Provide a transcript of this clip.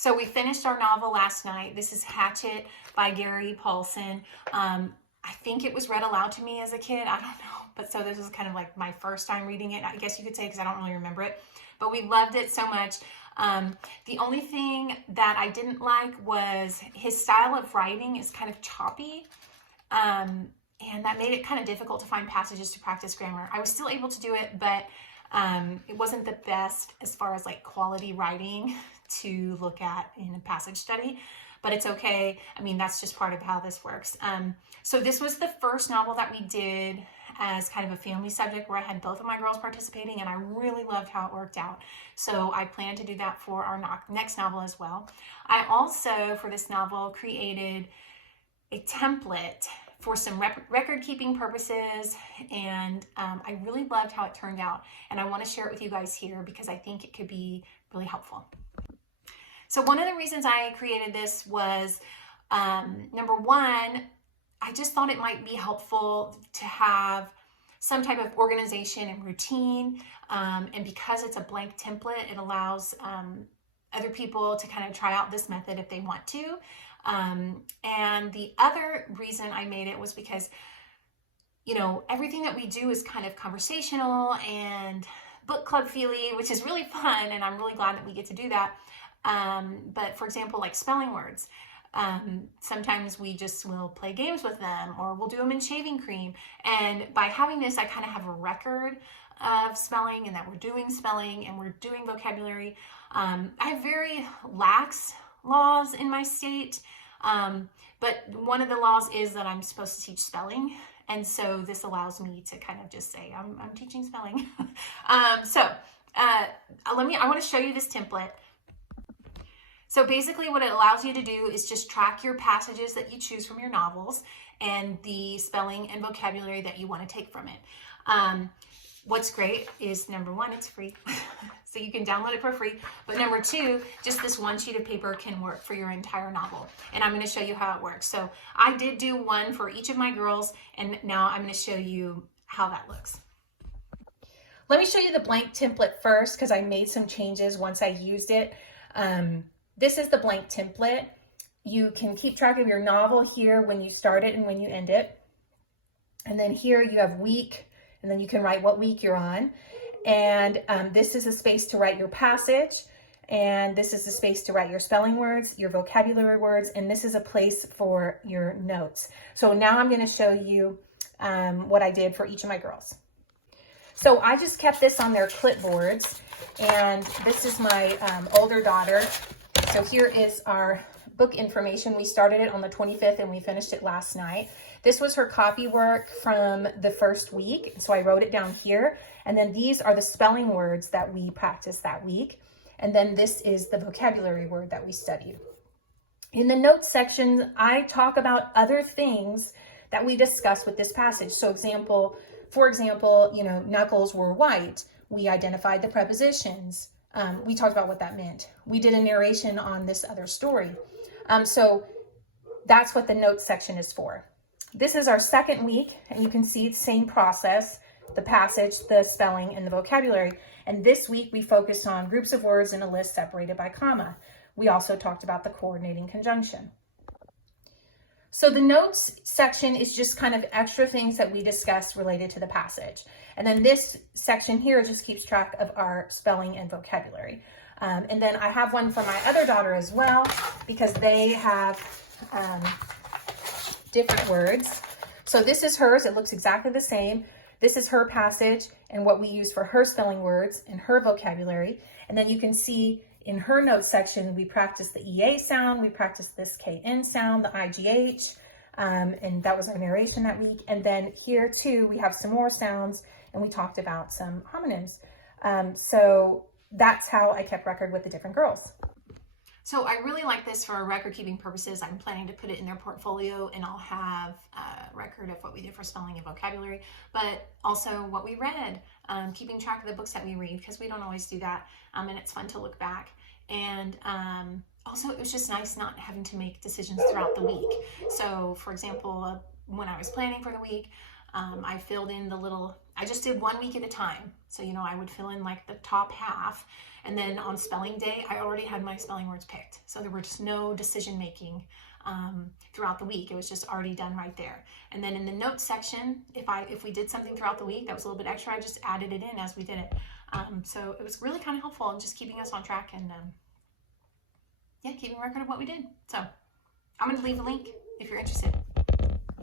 So we finished our novel last night. This is Hatchet by Gary Paulson. I think it was read aloud to me as a kid. I don't know. But so this was kind of like my first time reading it, I guess you could say, because I don't really remember it. But we loved it so much. The only thing that I didn't like was his style of writing is kind of choppy. And that made it kind of difficult to find passages to practice grammar. I was still able to do it, but it wasn't the best as far as like quality writing to look at in a passage study, but it's okay. I mean, that's just part of how this works. So this was the first novel that we did as kind of a family subject where I had both of my girls participating, and I really loved how it worked out. So I plan to do that for our next novel as well. I also, for this novel, created a template for some record keeping purposes, and I really loved how it turned out, and I want to share it with you guys here because I think it could be really helpful. So one of the reasons I created this was, number one, I just thought it might be helpful to have some type of organization and routine, and because it's a blank template, it allows other people to kind of try out this method if they want to. And the other reason I made it was because, you know, everything that we do is kind of conversational and book club feely, which is really fun, and I'm really glad that we get to do that. But for example, like spelling words, sometimes we just will play games with them, or we'll do them in shaving cream. And by having this, I kind of have a record of spelling and that we're doing spelling and we're doing vocabulary. I have very lax laws in my state, but one of the laws is that I'm supposed to teach spelling, and so this allows me to kind of just say I'm teaching spelling. I want to show you this template. So basically what it allows you to do is just track your passages that you choose from your novels and the spelling and vocabulary that you want to take from it. What's great is, number one, it's free. So you can download it for free. But number two, just this one sheet of paper can work for your entire novel. And I'm going to show you how it works. So I did do one for each of my girls, and now I'm going to show you how that looks. Let me show you the blank template first, because I made some changes once I used it. This is the blank template. You can keep track of your novel here when you start it and when you end it. And then here you have week, and then you can write what week you're on. And this is a space to write your passage. And this is a space to write your spelling words, your vocabulary words, and this is a place for your notes. So now I'm going to show you what I did for each of my girls. So I just kept this on their clipboards, and this is my older daughter. So here is our book information. We started it on the 25th and we finished it last night. This was her copy work from the first week, so I wrote it down here. And then these are the spelling words that we practiced that week. And then this is the vocabulary word that we studied. In the notes section, I talk about other things that we discuss with this passage. So for example, you know, knuckles were white. We identified the prepositions. We talked about what that meant. We did a narration on this other story. So that's what the notes section is for. This is our second week, and you can see it's the same process, the passage, the spelling, and the vocabulary. And this week we focused on groups of words in a list separated by comma. We also talked about the coordinating conjunction. So the notes section is just kind of extra things that we discussed related to the passage. And then this section here just keeps track of our spelling and vocabulary. And then I have one for my other daughter as well, because they have different words. So this is hers. It looks exactly the same. This is her passage and what we use for her spelling words and her vocabulary. And then you can see in her notes section, we practiced the EA sound, we practiced this KN sound, the IGH, and that was our narration that week. And then here too, we have some more sounds, and we talked about some homonyms. So that's how I kept record with the different girls. So I really like this for record keeping purposes. I'm planning to put it in their portfolio, and I'll have a record of what we did for spelling and vocabulary, but also what we read, keeping track of the books that we read, because we don't always do that, and it's fun to look back. And also it was just nice not having to make decisions throughout the week. So for example, when I was planning for the week, I filled in the little, I just did 1 week at a time. So, you know, I would fill in like the top half, and then on spelling day, I already had my spelling words picked. So there were just no decision making throughout the week. It was just already done right there. And then in the notes section, if we did something throughout the week that was a little bit extra, I just added it in as we did it. So it was really kind of helpful in just keeping us on track and yeah, keeping record of what we did. So I'm going to leave a link if you're interested.